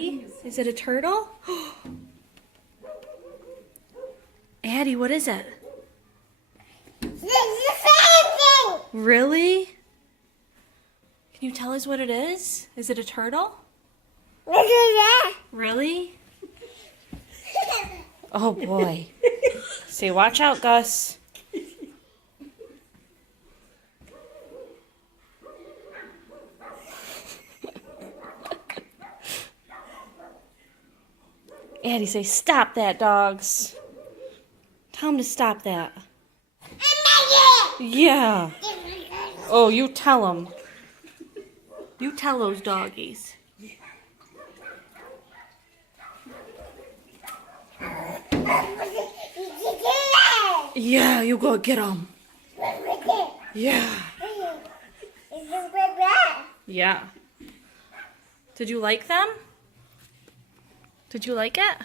Addie, is it a turtle? Addie, what is it? It's the same thing. Really? Can you tell us what it is? Is it a turtle? Look at that. Really? Oh boy. Say, watch out, Gus. Addie, say, stop that, dogs. Tell him to stop that. Yeah. Oh, you tell him. You tell those doggies. Yeah, you go get them. Yeah. Yeah. Did you like them? Did you like it?